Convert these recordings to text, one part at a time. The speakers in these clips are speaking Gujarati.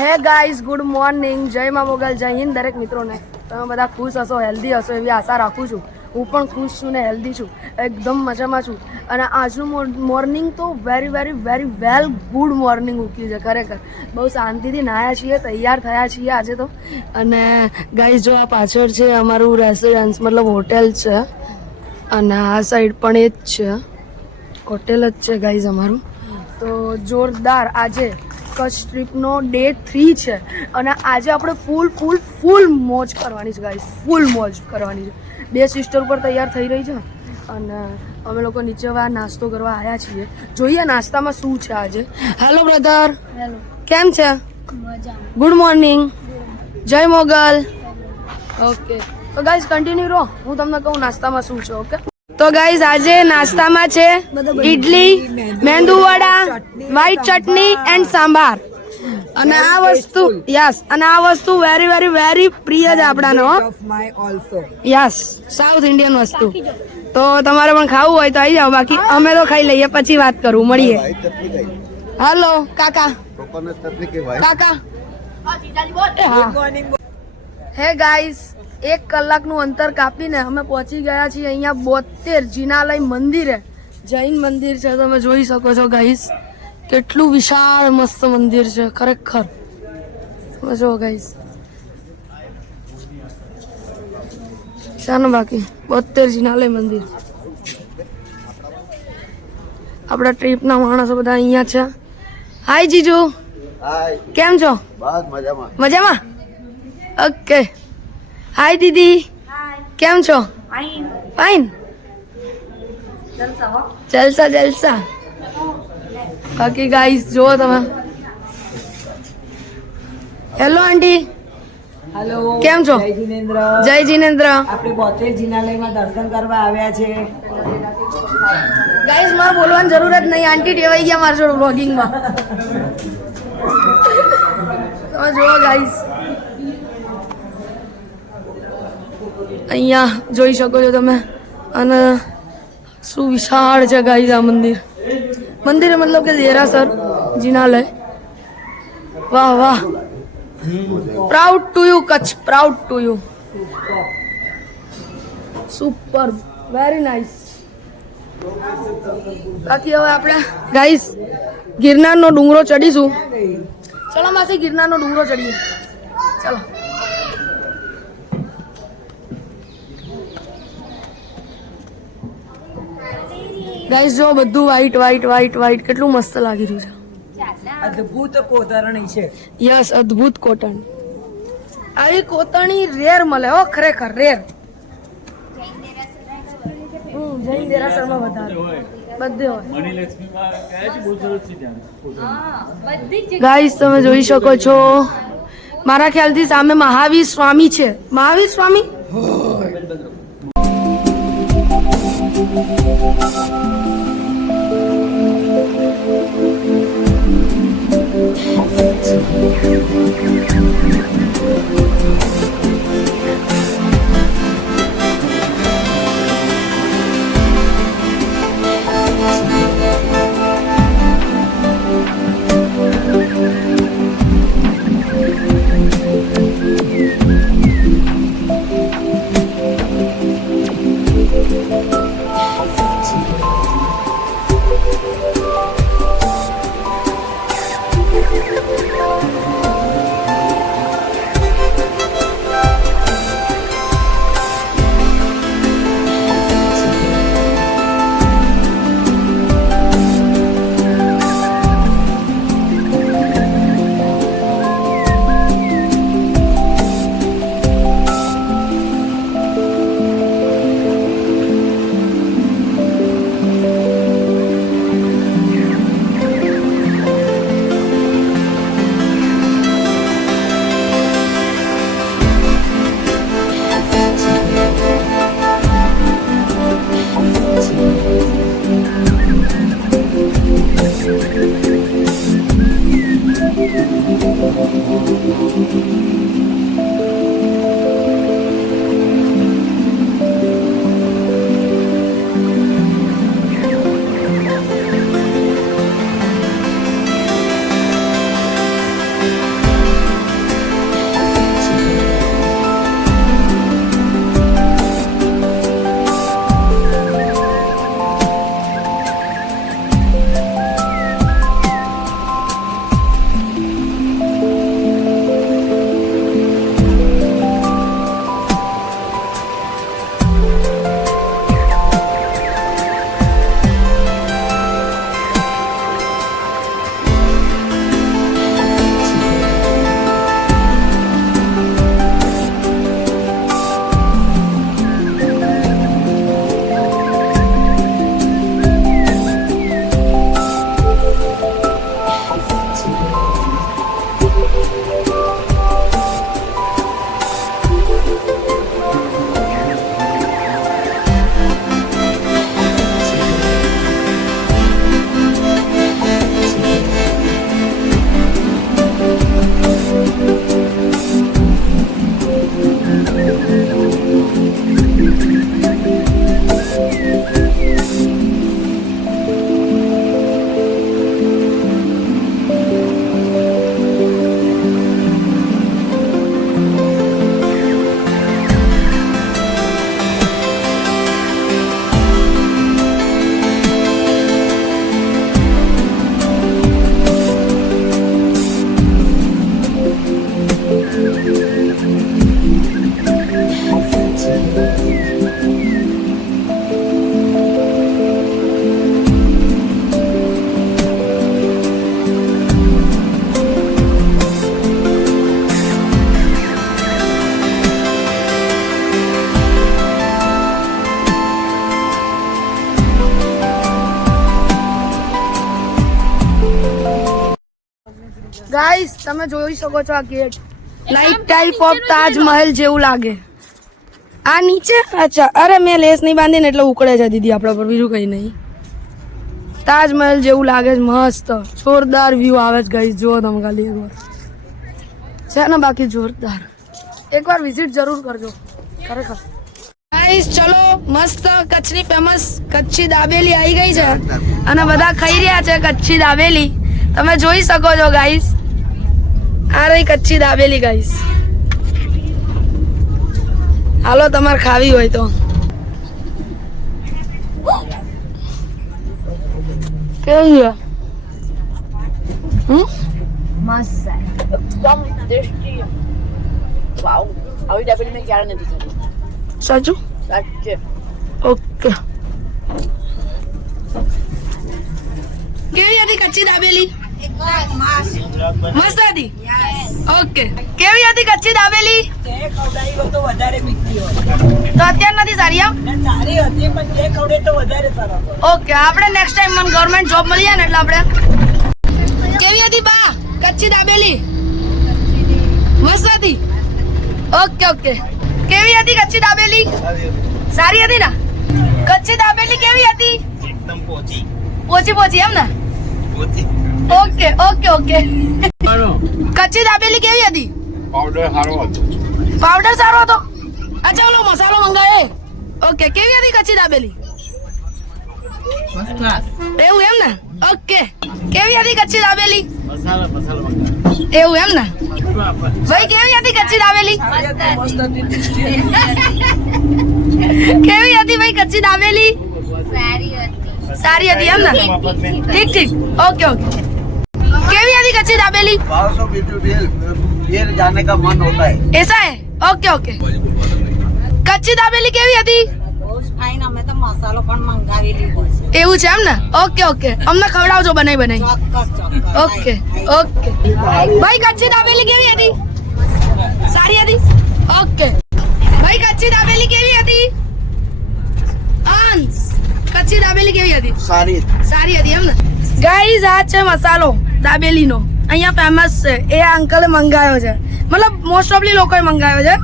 Hey guys, good morning. જય મા મોગલ, જય હિન્દ દરેક મિત્રોને. તમે બધા ખુશ હશો, હેલ્ધી હશો એવી આશા રાખું છું. હું પણ ખુશ છું ને હેલ્ધી છું, એકદમ મજામાં છું. અને આજનું મોર્નિંગ તો વેરી વેલ ગુડ મોર્નિંગ ઉઠ્યું છે ખરેખર. બહુ શાંતિથી નાહ્યા છીએ, તૈયાર થયા છીએ આજે તો. અને ગાઈઝ જો આ પાછળ છે અમારું રેસિડન્સ, મતલબ હોટેલ છે. અને આ સાઈડ પણ એ જ છે, હોટેલ જ છે ગાઈઝ અમારું. તો જોરદાર આજે કચ્છ ટ્રીપનો ડે 3 છે અને આજે આપણે ફૂલ મોજ કરવાની છે ગાઈસ, ફૂલ મોજ કરવાની છે. બે સિસ્ટર ઉપર તૈયાર થઈ રહી છે અને અમે લોકો નીચે નાસ્તો કરવા આવ્યા છીએ. જોઈએ નાસ્તામાં શું છે આજે. Hello brother. હેલો, કેમ છે? Good morning. જય મોગલ. ઓકે, તો ગાઈસ કન્ટિન્યુ રહો, હું તમને કહું નાસ્તામાં શું છે. ઓકે, તો ગાઈઝ આજે નાસ્તામાં છે idli, medu vada, white chutney and sambar. અને આ વસ્તુ અને આ વસ્તુ વેરી પ્રિય છે આપણાનો. યસ, સાઉથ ઇન્ડિયન વસ્તુ. તો તમારે પણ ખાવું હોય તો આવી જાઓ, બાકી અમે તો ખાઈ લઈએ, પછી વાત કરું, મળીએ. હેલો કાકા. હે ગાઈઝ, 1 કલાકનું અંતર કાપીને અમે પહોંચી ગયા છીએ અહીંયા 72 જીનાલય મંદિરે. જૈન મંદિર છે, તમે જોઈ શકો છો ગાઈસ. કેટલું વિશાળ મસ્ત મંદિર છે ખરેખર. તમે જો ગાઈસ, શાનો બાકી 72 જીનાલય મંદિર. આપણા ટ્રીપના માણસો બધા અહીંયા છે. હાય જીજુ. હાય, કેમ છો? બસ મજામાં. મજામાં? ઓકે. હાય દીદી. કેમ છો? ફાઇન. જલસા. બાકી ગાઈસ જુઓ તમે. Hello aunty. હેલો, કેમ છો? જય જીનેન્દ્ર. જય જીનેન્દ્ર. આપણે 72 જીનાલયમાં દર્શન કરવા આવ્યા છે. ગાઈસ મારે બોલવાની જરૂર જ નહીં, આંટી ટેવાઈ ગયા મારા જોડે વ્લોગિંગમાં. તમે જુઓ ગાઈસ, અહીંયા જોઈ શકો છો તમે. અને શું વિશાળ છે ગાઈસ આ મંદિર. મતલબ કે દેરાસર જીનાલય. વાહ, proud to you Kutch, proud to you. Super, very nice. બાકી હવે આપણે ગાઈસ ગિરનારનો ડુંગરો ચડીશું. ચલો માસી, ગિરનારનો ડુંગરો ચડીએ. ચલો. ગાઈસ જો બધું વ્હાઈટ કેટલું મસ્ત લાગી રહ્યું છે. અદ્ભુત કોતરણી છે. યસ, અદ્ભુત કોટણી. આવી કોતરણી રેર મળે હો, ખરેખર રેર. જૈન દેરાસરમાં વધારે બધે હોય. ગાઈસ તમે જોઈ શકો છો, મારા ખ્યાલથી સામે મહાવીર સ્વામી છે. મહાવીર સ્વામી. ગાઈસ તમે જોઈ શકો છો આ gate night type of Taj Mahal જેવું લાગે. આ નીચે અચ્છા અરે મેં લેસ નહીં બાંધી ને એટલે ઉકળે છે દીદી આપણા પર, બીજું કઈ નહીં. તાજમહેલ જેવું લાગે છે, મસ્ત જોરદાર વ્યૂ આવે છે ગાઈસ. જુઓ તમે ખાલી એકવાર છે ને, બાકી જોરદાર. એકવાર વિઝિટ જરૂર કરજો ખરેખર. ગાઈસ ચલો મસ્ત કચ્છની ફેમસ કચ્છી દાબેલી આવી ગઈ છે અને બધા ખાઈ રહ્યા છે કચ્છી દાબેલી. તમે જોઈ શકો છો ગાઈસ, આ રહી કચ્છી દાબેલી ગાઈસ. હાલો તમારે ખાવી હોય તો. કેવું છે? મસ્ત છે એકદમ ટેસ્ટી. વાવ, આવી દાબેલી મેં ક્યારે નથી ખાધી. સાચું? સાચે. ઓકે. કેવી હતી કચ્છી દાબેલી? મસ્ત હતી. ઓકે. કેવી હતી કચ્છી દાબેલી? તે ખવડાવી હોય તો વધારે મીઠી હોય. તો અત્યારે નથી સારી એમ? ને સારી હતી પણ તે ખવડે તો વધારે સરસ હોય. ઓકે, આપણે નેક્સ્ટ ટાઈમ મને ગવર્મેન્ટ જોબ મળી જાય ને એટલે આપણે. કેવી હતી બા કચ્છી દાબેલી? મસ્ત હતી. Okay okay. કેવી હતી કચ્છી દાબેલી? સારી હતી ને? કચ્છી દાબેલી કેવી હતી? એકદમ પોચી પોચી એમ ને? Okay okay okay. Kutchi dabeli કેવી હતી? પાવડર સારો હતો. પાવડર સારો હતો? અચ્છા ઓલો મસાલો મંગાવે. ઓકે. કેવી હતી કચ્છી દાબેલી? એવું એમ ને? ઓકે. કેવી હતી કચ્છી દાબેલી? મસાલો એવું એમ ને? ભાઈ કેવી હતી કચ્છી દાબેલી? મસ્ત હતી. કેવી હતી ભાઈ કચ્છી દાબેલી? સારી હતી એમ ને? ઠીક ઠીક. Okay okay. કેવી હતી કચ્છી दाबेली? 1200 फिर जाने का मन होता है. ऐसा है? Okay okay. કચ્છી દાબેલી કેવી હતી? ફાઈન. અમે તો મસાલો પણ મંગાવી લીધો છે. એવું છે એમ ને? Okay okay. અમને ખવડાવજો બનાવી. ચોક્કસ. Okay okay. ભાઈ કચ્છી દાબેલી કેવી હતી? સારી હતી? ઓકે. ભાઈ કચ્છી દાબેલી કેવી હતી? અંશ કચ્છી દાબેલી કેવી હતી? સારી હતી એમ ને? ગાઈઝ આ છે મસાલો દાબેલીનો, અહીંયા ફેમસ છે. એ અંકલે મંગાવ્યો છે, મતલબ મોસ્ટ ઓફલી લોકોએ મંગાવ્યો છે.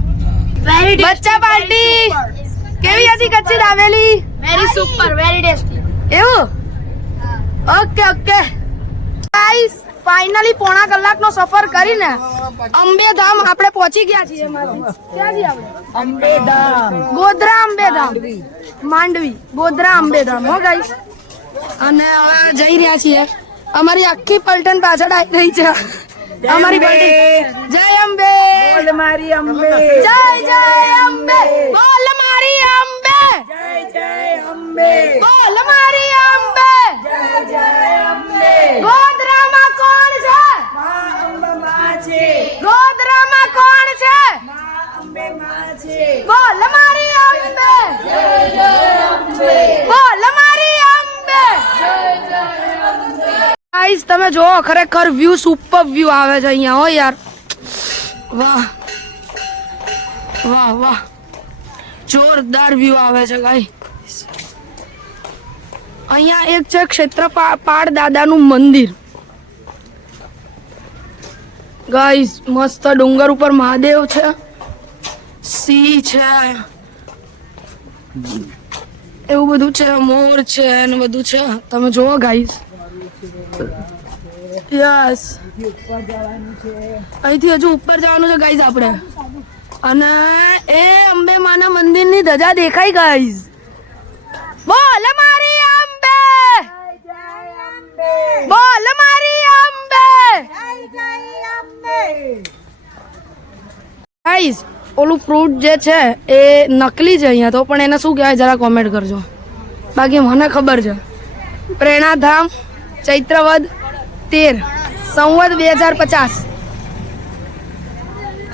બચ્ચા પાર્ટી કેવી હતી Kutchi dabeli? Very super, very tasty. એવું? Okay okay. ગાઈઝ ફાઇનલી પોણા કલાકનો સફર કરીને અંબેધામ આપણે પહોંચી ગયા છીએ. ક્યાં છીએ આપણે? અંબેધામ. ગોધરા અંબેધામ, માંડવી ગોધરા અંબેધામ. હો ગાઈસ, અને હવે જઈ રહ્યા છીએ. અમારી આખી પલટન પાછળ આવી રહી છે. અમારી પલટન. જય અંબે. બોલ મારી અંબે. જય જય અંબે. બોલ મારી અંબે. જય અંબે. બોલ મારી અંબે. જય અંબે. ગોધરામાં કોણ છે? માં અંબે માં છે. ગોધરામાં કોણ છે? માં અંબે માં છે. બોલ મારી અંબે. બોલ મારી અંબે. ગાઈસ તમે જોવો, ખરેખર વ્યૂ સુપર વ્યૂ આવે છે અહીંયા. હો યાર, વાહ વાહ વાહ, જોરદાર વ્યૂ આવે છે ગાઈ. અહીંયા એક છે ક્ષેત્રપાળ દાદાનું મંદિર. ગાઈસ મસ્ત ડુંગર ઉપર મહાદેવ છે, સિંહ છે, એવું બધું છે, મોર છે અને બધું છે. તમે જોવો ગાઈસ. યસ, અહીંથી હજુ ઉપર જવાનું છે ગાઈસ આપણે. અને એ અંબે માના મંદિરની ધજા દેખાય ગાઈસ. બોલ મારી અંબે. બોલ મારી અંબે. ગાઈસ ઓલું ફ્રૂટ જે છે એ નકલી છે અહીંયા તો, પણ એને શું કહેવાય જરા કોમેન્ટ કરજો, બાકી મને ખબર છે. પ્રેરણાધામ ચૈત્રવદ 13 સંવત 2050.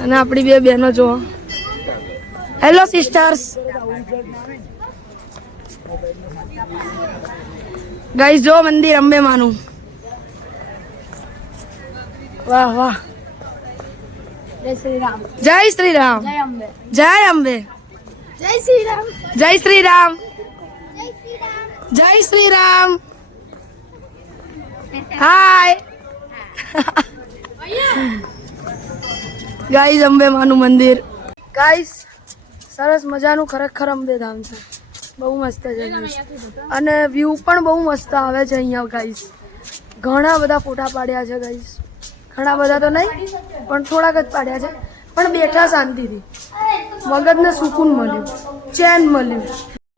અને આપણી બે બહેનો જો. Hello sisters. ગાઈસ જો મંદિર અંબે માનું. વાહ વાહ. જય શ્રી રામ. જય શ્રી રામ. જય અંબે. જય શ્રી રામ. જય શ્રી રામ. જય શ્રી રામ. હાય. ગાઈઝ અંબે માનું મંદિર ગાઈઝ સરસ મજાનું ખરેખર અંબે ધામ છે, બહુ મસ્ત છે guys. અને વ્યૂ પણ બહુ મસ્ત આવે છે અહીંયા ગાઈઝ. ઘણા બધા ફોટા પાડ્યા છે ગાઈઝ, ઘણા બધા તો નહીં પણ થોડાક જ પાડ્યા છે, પણ બેઠા શાંતિથી, મગજને સુકૂન મળ્યું, ચેન મળ્યું.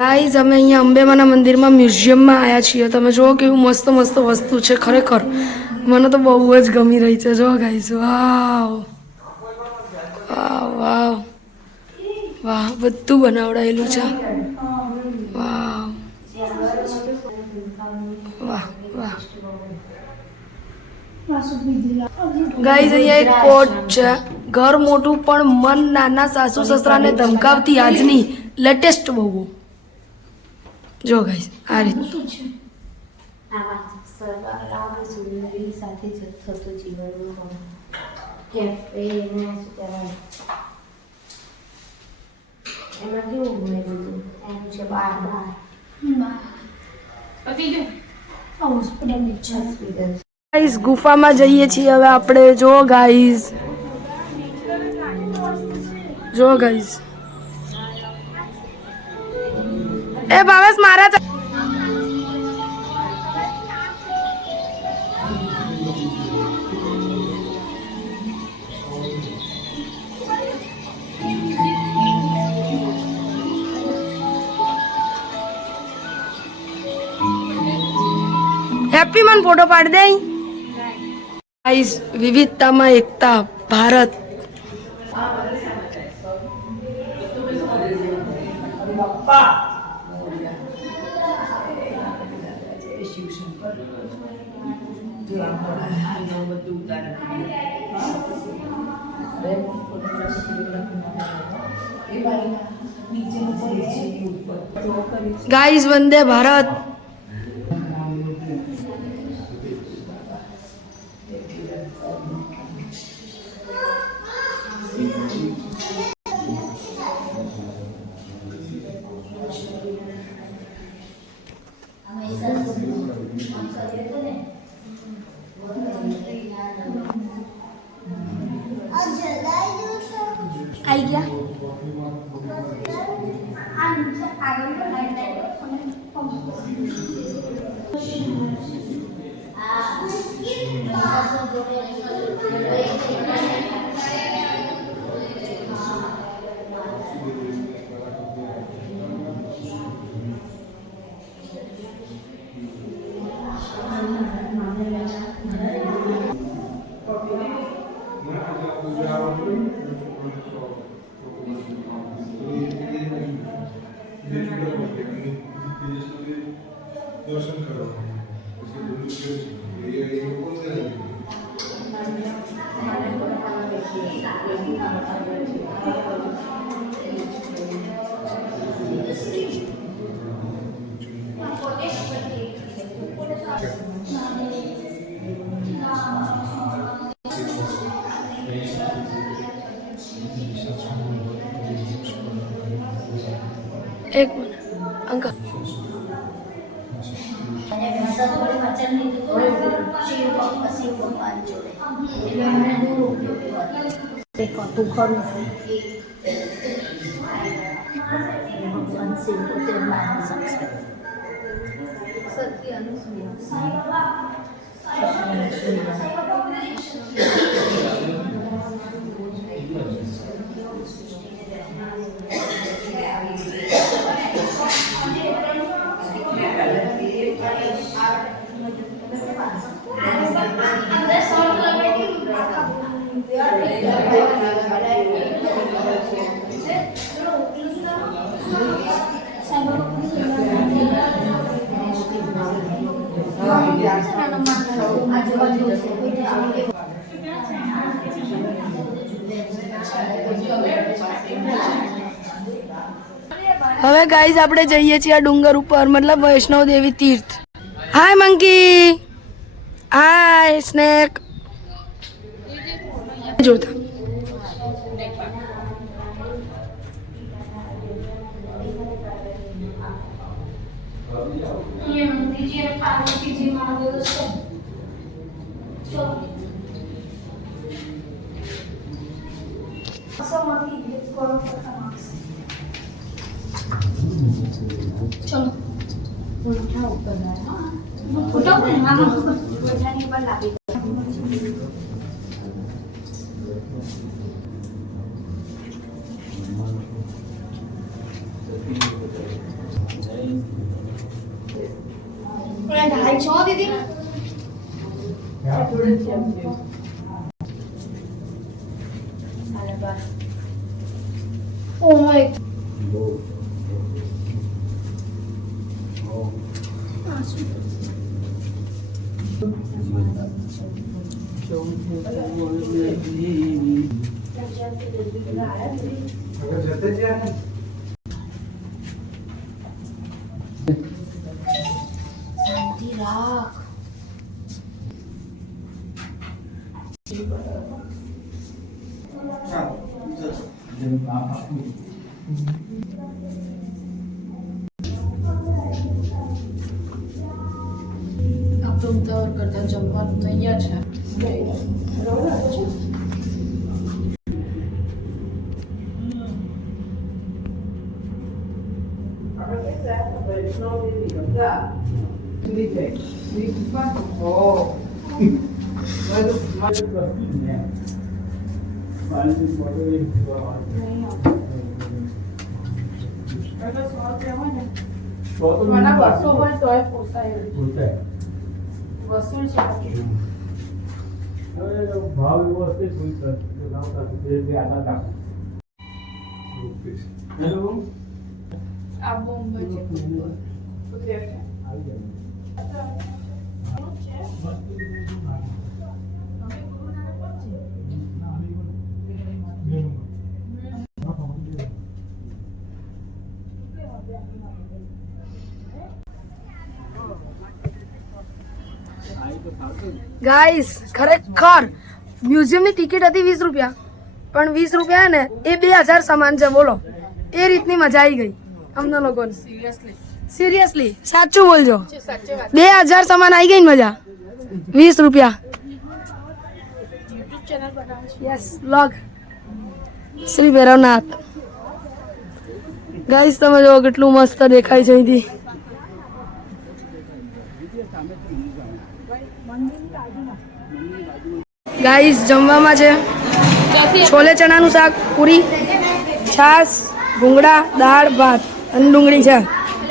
ગાઈઝ અમે અહીંયા અંબેમાના મંદિરમાં મ્યુઝિયમમાં આવ્યા છીએ. તમે જુઓ કેવું મસ્ત મસ્ત વસ્તુ છે, ખરેખર મને તો બહુ જ ગમી રહી છે. જો ગાઈઝ વાવ વાવ વાવ વાહ, બધું બનાવડાયેલું છે. વાવ વાહ વાહ. ગાઈઝ અહીંયા એક કોટ છે, ઘર મોટું પણ મન નાના, સાસુ સસરાને ધમકાવતી આજની લેટેસ્ટ બહુ. જો ગાઈઝ આ રીતનું સાથે થતું જીવનમાં કેફે ને શું કહેવાય એમાં કેવું હોય બધું એમ છે બાર હોસ્પિટલ ગાઈઝ ગુફામાં જઈએ છીએ હવે આપણે. જો ગાઈઝ જો ગાઈઝ એ ભાવેશ મારા હેપી મન ફોટો પાડી દે. ગાઈઝ વિવિધતામાં એકતા ભારત. ગાઈઝ વંદે ભારત. आई गया દર્શન કરવા एक मिनट अंकल શિવ ભગવાન જોડે એટલે મને બહુ ઉપયોગી હતું ખરું ભગવાન શિવ પોતે માની શકશે સત્ય હવે ગાઈઝ આપણે જઈએ છીએ આ ડુંગર ઉપર, મતલબ વૈષ્ણવ દેવી તીર્થ. હાય મંકી, હાય સ્નેક. જોતા કરતા જમવાનું તૈયાર છે. ભાવ એવો હશે હેલો આ બોમ્બ છે. ગાઈસ ખરેખર મ્યુઝિયમની ટિકિટ હતી 20 રૂપિયા, પણ 20 રૂપિયા ને એ 2000 સમાન છે. બોલો, એ રીતની મજા આવી ગઈ અમને લોકોને. સિરિયસલી સાચું બોલજો, 2000 સમાન આવી ગઈ ને મજા. 20 રૂપિયા. Yes, vlog Shri Bhairavnath. Guys તમે જો કેટલું મસ્ત દેખાય છે અહીંથી. ગાઈસ જમવામાં છે છોલે ચણાનું શાક, પૂરી, છાશ, ભૂંગળા, દાળ, ભાત અને ડુંગળી છે.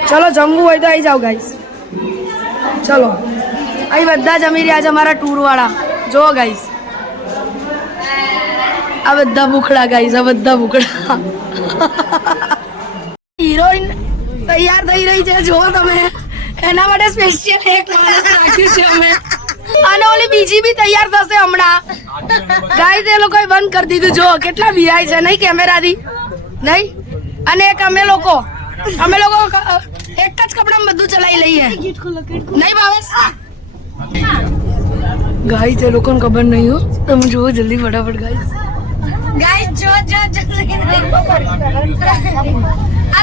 ચલો જમવું હોય તો આવી જાઓ ગાઈસ. ચલો, અહીં બધા જમી રહ્યા છે અમારા ટૂર વાળા. જો ગાઈસ, આ બધા ભૂખડા ગાઈસ, આ બધા ભૂખડા. હિરોઈન તૈયાર થઈ રહી છે, જો તમે. એના માટે સ્પેશિયલ એક માણસ રાખ્યું છે અમે. અને ઓલી બીજી બી તૈયાર થશે હમણાં. ગાઈસ એ લોકોએ બંધ કરી દીધું. જો કેટલા બિહાય છે નહીં કેમેરાથી, નહીં? અને એક અમે લોકો એક જ કપડામાં બધું ચલાવી લઈએ, નહીં ભાવેશ? ગાઈસ એ લોકોને ખબર નહીં હો. તમે જુઓ જલ્દી ફટાફટ ગાઈસ. ગાઈસ જો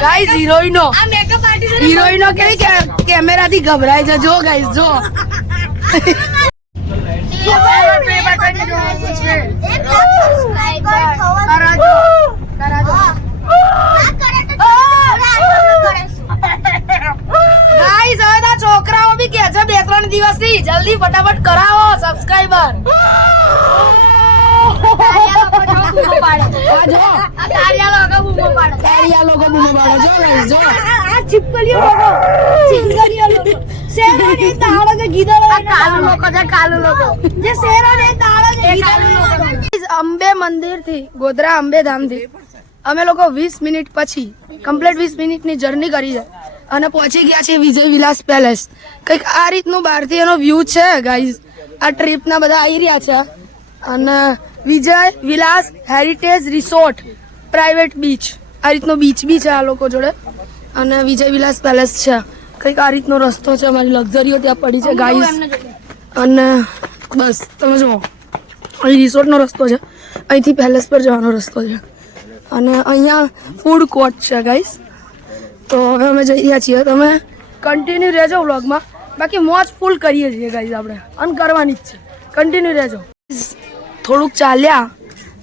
ગાઈસ હિરોઈનો કેવી કેમેરાથી ગભરાય છે. જો ગાઈસ જો. છોકરાઓ બી કે છે 2-3 દિવસથી, જલ્દી ફટાફટ કરાવો સબસ્ક્રાઇબર. અંબે મંદિર થી ગોધરા અંબે ધામ થી અમે લોકો 20 મિનિટ પછી કમ્પ્લીટ 20 મિનિટની જર્ની કરી છે અને પહોંચી ગયા છે વિજય વિલાસ પેલેસ. કંઈક આ રીતનું બહારથી એનો વ્યૂ છે ગાઈઝ. આ ટ્રીપના બધા આવી રહ્યા છે. અને વિજય વિલાસ હેરિટેજ રિસોર્ટ પ્રાઇવેટ બીચ, આ રીતનો બીચ બી છે આ લોકો જોડે. અને વિજય વિલાસ પેલેસ છે. કંઈક આ રીતનો રસ્તો છે, અમારી લક્ઝરીઓ ત્યાં પડી છે ગાઈઝ. અને બસ તમે જુઓ, અહીં રિસોર્ટનો રસ્તો છે, અહીંથી પેલેસ પર જવાનો રસ્તો છે. અને અહીંયા ફૂડ કોર્ટ છે ગાઈઝ. તો હવે અમે જઈ રહ્યા છીએ. તમે કન્ટિન્યુ રહેજો વ્લોગમાં, બાકી મોજ ફૂલ કરીએ છીએ ગાઈઝ આપણે, અને કરવાની જ છે. કન્ટિન્યુ રહેજો. થોડુંક ચાલ્યા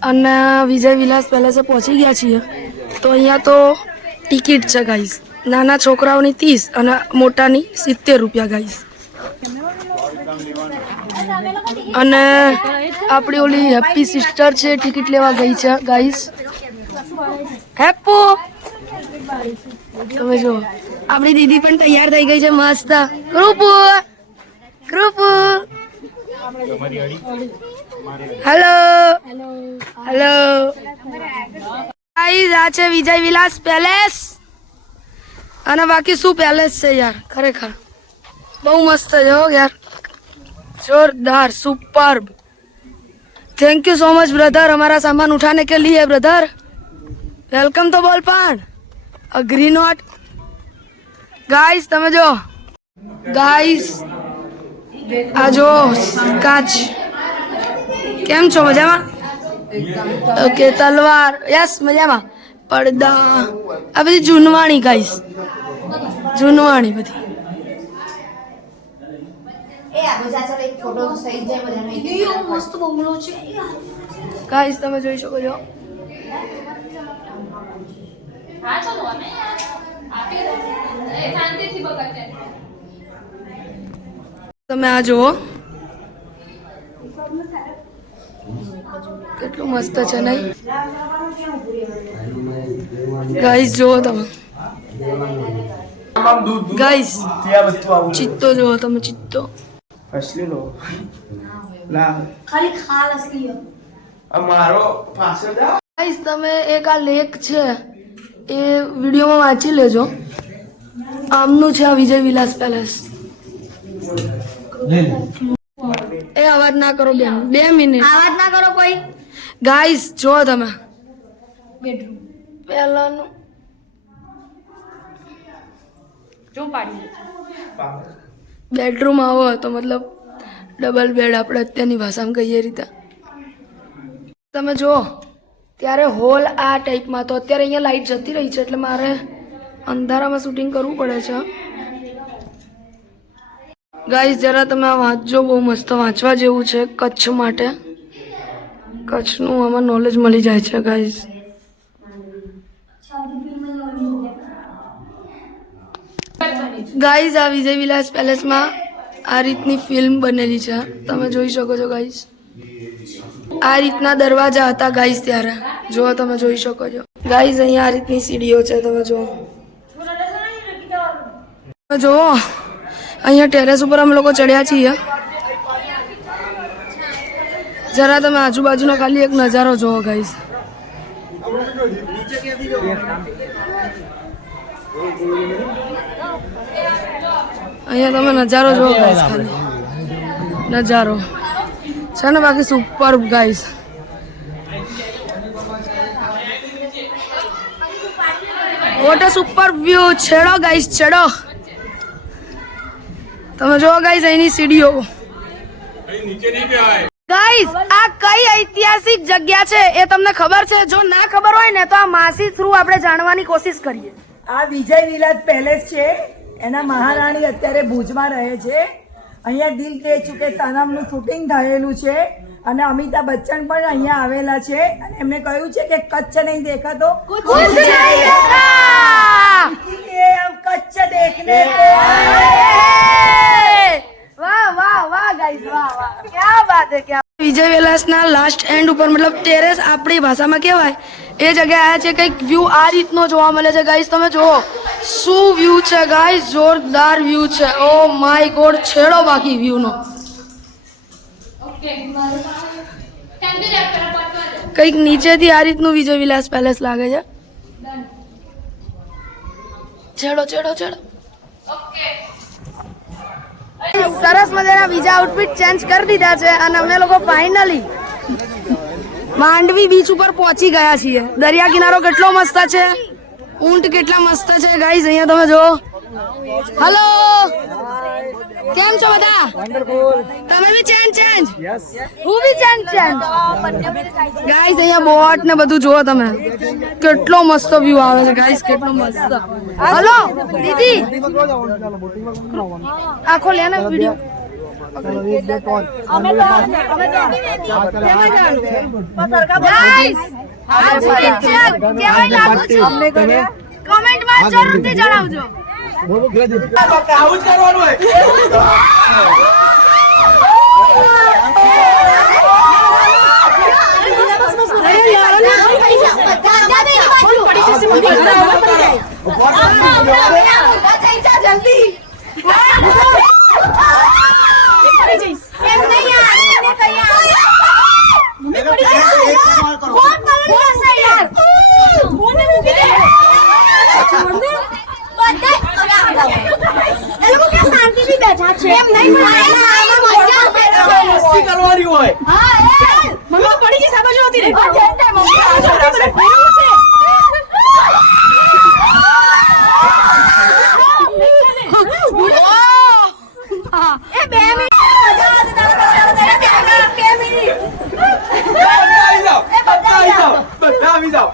અને વિજય વિલાસ પેલેસે પહોંચી ગયા છીએ. તો અહીંયા તો ટિકિટ છે ગાઈસ, નાના છોકરાઓની 30 અને મોટાની 70 રૂપિયા ગાઈસ. અને આપણી ઓલી હેપી સિસ્ટર છે ટિકિટ લેવા ગઈ છે ગાઈસ. હેપુ તમે જો આપણી દીદી પણ તૈયાર થઈ ગઈ છે મસ્ત. કૃપુ કૃપુ હેલો હેલો ગાઈસ, આ છે વિજય વિલાસ પેલેસ. અને બાકી શું પેલેસ છે યાર, ખરેખર બહુ મસ્ત છે હો યાર, जोरदार superb. Thank you so much brother हमारा सामान उठाने के लिए. ब्रदर वेलकम तो बोल पण अग्री नॉट. गाइस તમે જો ગાइस આ જો કાચ કેમ છો, મજામાં? ઓકે તલવાર યસ મજામાં. પડદા આ બધી જૂનવાણી ગાइस, જૂનવાણી બધી. મસ્ત બંગલો છે. ગાઈસ તમે જોઈ શકો છો. તમે આ જુઓ કેટલું મસ્ત છે નહીં ગાઈસ? જુઓ તમે ગાઈસ, ચિત્તો જુઓ તમે, ચિત્તો असली लो ला ખાલી ખાલ અસલી છે. અમારો પાછળ જા ગાઈસ તમે એક આ લેક છે એ વિડીયોમાં વાંચી લેજો. આમનું છે આ વિજય વિલાસ પેલેસ. એ અવાજ ના કરો બેન, 2 મિનિટ આવાજ ના કરો કોઈ. ગાઈસ જો તમે બેડરૂમ પહેલાનું બેડરૂમ આવો તો મતલબ ડબલ બેડ આપણે અત્યારની ભાષામાં કહીએ રીતે. તમે જુઓ ત્યારે હોલ આ ટાઈપમાં, તો અત્યારે અહીંયા લાઇટ જતી રહી છે એટલે મારે અંધારામાં શૂટિંગ કરવું પડે છે. ગાઈસ જરા તમે આ વાંચજો, બહુ મસ્ત વાંચવા જેવું છે કચ્છ માટે. કચ્છનું આમાં નોલેજ મળી જાય છે ગાઈસ. ગાઈસ આ વિજય વિલાસ પેલેસમાં આ રીતની ફિલ્મ બનેલી છે, તમે જોઈ શકો છો ગાઈસ. આ રીતના દરવાજા હતા ગાઈસ ત્યારે, જો તમે જોઈ શકો છો ગાઈસ. અહીંયા આ રીતની સીડીઓ છે, તમે જુઓ. જુઓ અહીંયા ટેરેસ ઉપર અમે લોકો ચડ્યા છીએ. જરા તમે આજુબાજુનો ખાલી એક નજારો જુઓ ગાઈસ. અહીંયા તમે નજારો જુઓ ગાઈસ, ખાલી નજારો છે ને, બાકી super guys. What a super view. છેડો ગાઈસ, છેડો. તમે જુઓ ગાઈસ અહીંની સીડીઓ. ગાઈસ આ કઈ ઐતિહાસિક જગ્યા છે એ તમને ખબર છે? જો ના ખબર હોય ને તો આ માસી થ્રુ આપણે જાણવાની કોશિશ કરીએ. આ વિજય વિલાસ પેલેસ છે, એના મહારાણી અત્યારે ભુજમાં રહે છે. અહીંયા દિલ દે ચુકે સનમનું શૂટિંગ થયેલું છે અને અમિતાભ બચ્ચન પણ અહીંયા આવેલા છે અને એમને કહ્યું છે કે કચ્છ નહીં દેખા તો કુછ નહીં દેખા, इसीलिए हम कच्छ देखने को વાહ વાહ વાહ ગાઈસ, વાહ વાહ, ક્યા બાત હે, ક્યા. વિજય વિલાસના લાસ્ટ એન્ડ ઉપર મતલબ ટેરેસ આપણી ભાષામાં કહેવાય એ જગ્યાએ આયા છે. કંઈક વ્યૂ આ રીતનો જોવા મળે છે ગાઈસ. તમે જુઓ શું વ્યૂ છે ગાઈસ, જોરદાર વ્યૂ છે. ઓ માય ગોડ, છેડો બાકી વ્યૂ નો. કંઈક નીચેથી આ રીતનું વિજય વિલાસ પેલેસ લાગે છે. છેડો છેડો છેડો. સરસ મજાના બીજા આઉટફિટ ચેન્જ કરી દીધા છે અને અમે લોકો ફાઇનલી માંડવી બીચ ઉપર પહોંચી ગયા છીએ. દરિયા કિનારો કેટલો મસ્ત છે, ઊંટ કેટલા મસ્ત છે ગાઈસ. અહીંયા તમે જો. હેલો, કેમ છો બધા? તમે બી ચેન્જ હું બી ચેન્જ ગાઈસ. અહીંયા બોટ ને બધું જુઓ તમે, કેટલો મસ્ત વ્યૂ આવે છે ગાઈસ, કેટલો મસ્ત. હલો દીદી, આખો લે ને વિડીયો. કમેન્ટમાં જરૂરથી જણાવજો. આવું જ કરવાનું હોય. મસ્તી કરવાની હોય. બધા આવી જાઓ.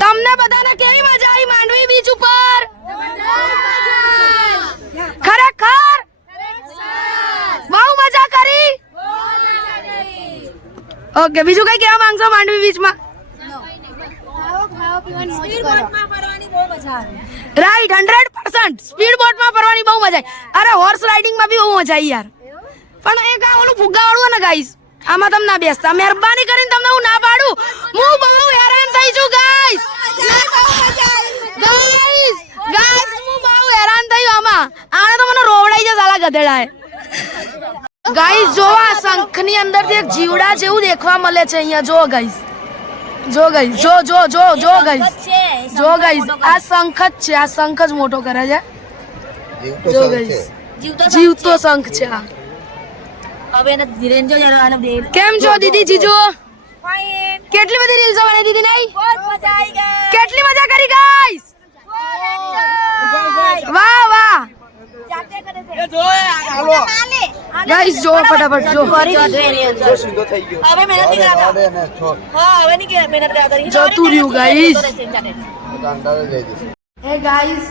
તમને બધાને કેવી મજા આવી માંડવી બીચ ઉપર? ખરેખર બહુ મજા કરી. ઓકે, બીજું કઈ કહેવા માંગશો માંડવી બીચમાં? રાઈટ, 100% સ્પીડ બોટમાં ફરવાની બહુ મજા આવી. અરે હોર્સ રાઇડિંગમાં બી બહુ મજા આવી યાર. પણ એક આ ઓલું ફુગ્ગા વાળું ને ગાઈસ, આમાં તમે ના બેસતા. મહેરબાની કરીને તમને હું ના પાડું. હું બહુ હેરાન થઈ છું ગાઈસ. ગાઈસ હું બહુ હેરાન થયું આમાં. આને તો મને રોવડાઈ જાય સાલા ગધેડાએ. ગાઈસ જો આ શંખની અંદરથી એક જીવડા જેવું દેખવા મળે છે અહીંયા. જો ગાઈસ, જો ગાઈસ, જો જો જો જો ગાઈસ, જો ગાઈસ, આ શંખ જ છે. આ શંખ જ મોટો કરે છે. જો ગાઈસ, જીવતો શંખ છે આ. કેમ છો દીદી જીજુ? કેટલી બધી રીલ્સો બનાવી દીધી નહીં? કેટલી મજા કરી ગાઈસ? વાહ વાહ ગાઈસ, જો ફટાફટ જો. સીધો થઈ ગયો. હવે મહેનત નહીં કરતા. હા, હવે નહીં મહેનત કરતા. જતું રહ્યું ગાઈસ. અંદર જઈ જશે. હે ગાઈસ,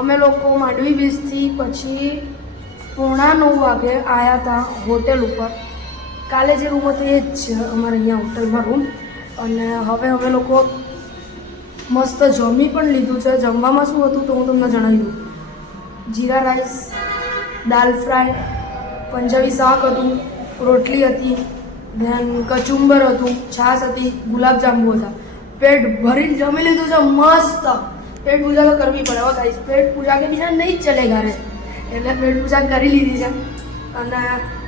અમે લોકો માંડવી બીચથી પછી 8:45 વાગે આવ્યા હતા હોટેલ ઉપર. કાલે જે રૂમ હતો એ જ છે અમારે અહીંયા હોટલમાં રૂમ. અને હવે અમે લોકો મસ્ત જમી પણ લીધું છે. જમવામાં શું હતું તો હું તમને જણાવી દઉં. જીરા રાઈસ, દાલ ફ્રાય, પંજાબી શાક હતું, રોટલી હતી, ધેન કચુંબર હતું, છાશ હતી, ગુલાબજાંબુ હતા. પેટ ભરીને જમી લીધું છે મસ્ત. પેટ પૂજા તો કરવી પડે હવે ગાઈસ. પેટ પૂજા કે બીજા નહીં જ ચલેગા રે, એટલે પેટ પૂજા કરી લીધી છે. અને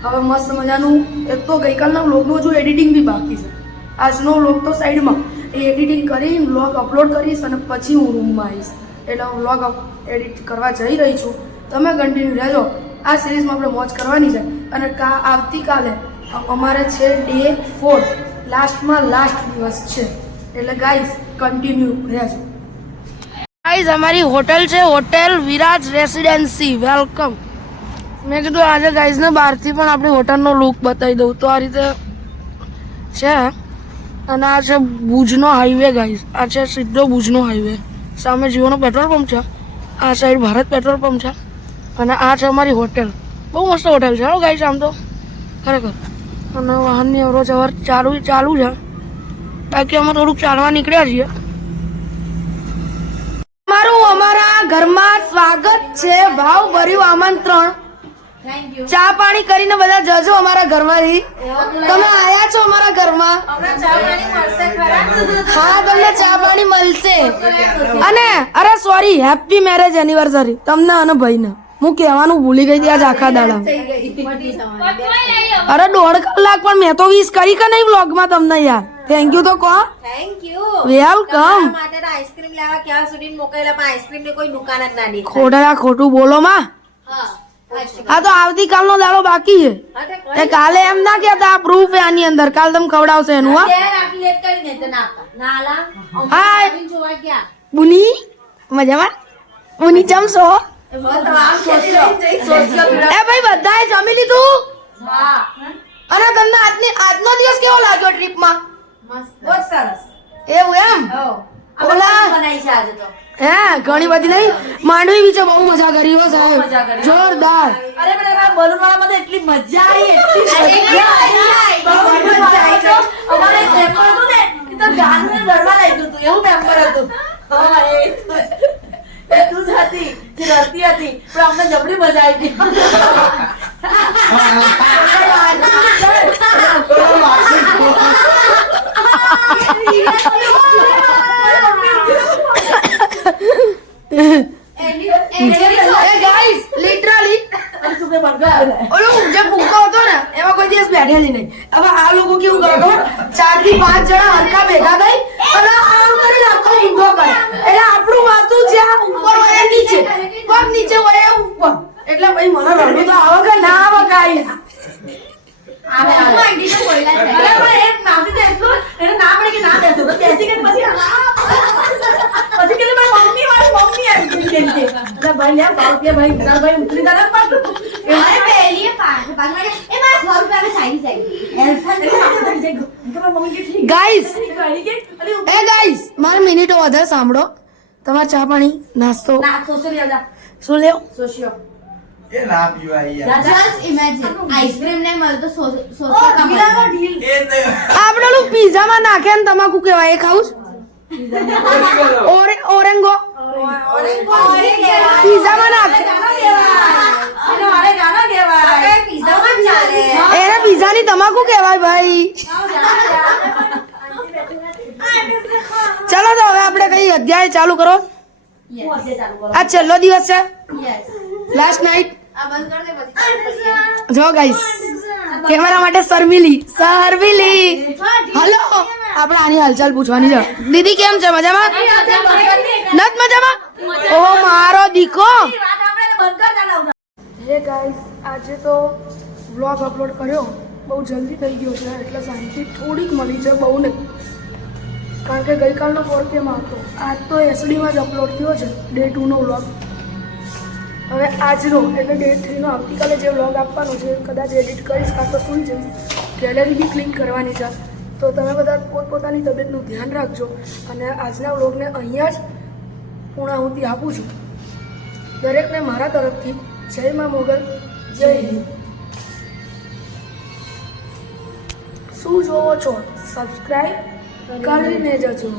હવે મસ્ત મજાનું એક તો ગઈકાલના વ્લોગનું હજુ એડિટિંગ બી બાકી છે. આજનો વ્લોગ તો સાઈડમાં, એ એડિટિંગ કરી વ્લોગ અપલોડ કરીશ અને પછી હું રૂમમાં આવીશ. એટલે હું વ્લોગ એડિટ કરવા જઈ રહી છું. તમે કન્ટિન્યુ રહેજો. આ સિરીઝમાં આપણે મોજ કરવાની છે. અને આવતીકાલે અમારે છે ડે 4, લાસ્ટમાં લાસ્ટ દિવસ છે. એટલે ગાઈઝ કન્ટિન્યુ રહેજો. ગાઈઝ અમારી હોટલ છે હોટેલ વિરાજ રેસિડેન્સી. વેલકમ. મેં કીધું આજે ગાઈઝને બહારથી પણ આપણી હોટલનો લુક બતાવી દઉં. તો આ રીતે છે. અને આ છે ભુજનો હાઈવે ગાઈઝ. આ છે સીધો ભુજનો હાઈવે. સામે જીઓનો પેટ્રોલ પંપ છે. આ સાઈડ ભારત પેટ્રોલ પંપ છે. અને આ છે અમારી હોટેલ. બહુ મસ્ત હોટેલ છે હો ગાઈઝ આમ તો ખરેખર. અને વાહનની અવર જવર ચાલુ છે. બાકી અમે થોડુંક ચાલવા નીકળ્યા છીએ. અમારા ઘરમાં સ્વાગત છે, ભાવ ભર્યું આમંત્રણ. ચા પાણી કરીને બધા જજો અમારા ઘરમાંથી. તમે આયા છો અમારા ઘરમાં. હા તમને ચા પાણી મળશે. અને અરે સોરી, હેપી મેરેજ એનિવર્સરી તમને અને ભાઈને. હું કહેવાનું ભૂલી ગઈ હતી આજ આખા દાડા. અરે 1.5 કલાક પણ મેં તો 20 કરી કે નહીં વ્લોગમાં તમને યાર. થેન્ક યુ તો કહો. Thank you. વેલકમ. માટે આઈસ્ક્રીમ લેવા ક્યાં સુધી મોકલેલા પણ આઈસ્ક્રીમ ની કોઈ દુકાન જ ના દેખાય. ખોટું બોલો માં. આ તો આવતીકાલનો દાડો બાકી છે. એ કાલે એમ ના કહેતા આ પ્રૂફ છે આની અંદર. કાલ તમે ખવડાવશે એનું. હા હાય બુની, મજામાં? બુની જમશો? એ ભાઈ બધાએ જમી લીધું? અને તમને આજનો દિવસ કેવો લાગ્યો ટ્રીપમાં? બહુ સરસ. એવું એમ? ઓલા બનાવી છે આજે તો. હે ઘણી બધી નહીં. માંડવી વિશે બહુ મજા કરી હો સાહેબ, જોરદાર. અરે પણ એમાં બલૂન વાળામાં તો એટલી મજા આવી, એટલી મજા આવી. અમારે પેપર હતું ને એ તો ગાનને રડવા લાગ્યું હતું, એવું પેપર હતું. હા એ તું જ હતી જે રડતી હતી, પણ અમને જબરી મજા આવી. કોઈ દિવસ બેઠેલી નહીં. હવે આ લોકો કેવું કરે ખબર? 4 થી 5 જણા હરખા ભેગા થઈ અને આમ કરીને આખો ઊંધો કરે. એટલે આપણું માથું જ્યાં ઉપર હોય એ નીચે, પગ નીચે હોય એ ઉપર. એટલે ભાઈ મને રડવું તો આવે કે ના આવે ગાઈસ? ગાઈસ મારી મિનિટો વધારે સાંભળો. તમારે ચા પાણી નાસ્તો શું લેવો? ये ना पीवा यार Just imagine, આઈસ્ક્રીમ ને મળતો સોસો ये આપણે ઓલું પીઝા માં નાખે ને તમાકુ કહેવાય એ ખાવું? ઓરેંગો પીઝા માં નાખે એને પીઝા ની તમાકુ કહેવાય ભાઈ. ચલો તો હવે આપણે કઈ અધ્યાય ચાલુ કરો. આ છેલ્લો દિવસ છે, લાસ્ટ નાઇટ. જો ગાઈસ કેમેરા માટે શર્મિલી હલો આપણે આની હાલચાલ પૂછવાની છે. દીદી કેમ છે? મજામાં? નત મજામાં? ઓહો મારો દીકો. હે ગાઈસ આજે તો વ્લોગ અપલોડ કર્યો, બહુ જલ્દી થઈ ગયો છે એટલે શાંતિ થોડીક મળી છે, બહુ નહીં. કારણ કે ગઈકાલનો 4Kમાં હતો, આજ તો એસડીમાં જ અપલોડ થયો છે ડે 2 નો વ્લોગ. હવે આજનો એટલે ડે 3 નો આવતીકાલે જે વ્લોગ આપવાનો છે કદાચ એડિટ કરીશ કાં તો સુઈ જઈશ. ગેલેરી બી ક્લીન કરવાની છે. તો તમે બધા પોતપોતાની તબિયતનું ધ્યાન રાખજો. અને આજના વ્લોગને અહીંયા જ પૂર્ણાહુતિ આપું છું. દરેકને મારા તરફથી જય મા મોગલ, જય હિન્દ. શું જોવો છો સબસ્ક્રાઈબ કરીને જજો.